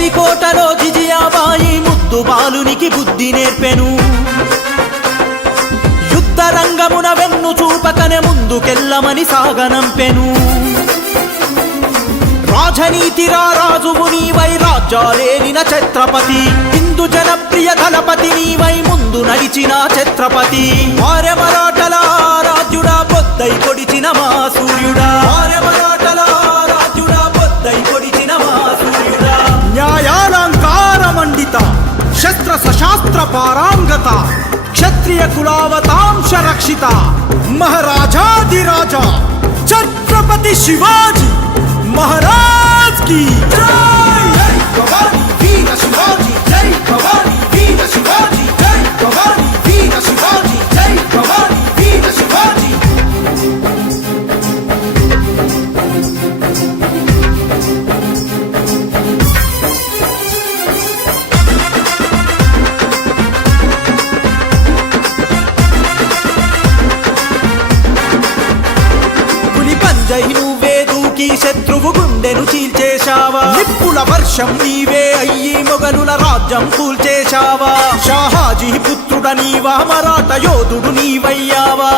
శ్రీహరికోటలో జిజియాబాయి ముద్దు బాలునికి బుద్ధి నేర్పెను యుద్ధ రంగమున వెన్ను చూపకనే ముందుకెళ్ళమని సాగనంపెను రాజనీతిరా రాజువు నీవై రాజ్యాలేలిన ఛత్రపతి హిందూ జనప్రియ దళపతి నీవై ముందు నడిచిన ఛత్రపతి ఆర్య మరాఠల రాజ్యుడా పొద్దై పొడిచిన మా సూర్యుడా ఆర్య మరాఠల రాజ్యుడా పొద్దై పొడిచిన మా సూర్యుడా న్యాయాలంకార మండిత శస్త్ర సశాస్త్ర పారాంగత క్షత్రియ కులావతాంశ రక్షిత మహారాజాదిరాజా ఛత్రపతి శివాజీ महाराज की जय। जय भवानी वीर शिवाजी जय भवानी वीर शिवाजी जय भवानी वीर शिवाजी जय भवानी वीर शिवाजी పులి పంజై నువ్వే దూకి శత్రువు గుండెను చీల్చేశావా నిప్పుల వర్షం నీవే అయ్యి మొగలుల రాజ్యం కూల్చేశావా షాహాజీ పుత్రుడ నీవా మరాఠ యోధుడు నీవయ్యావా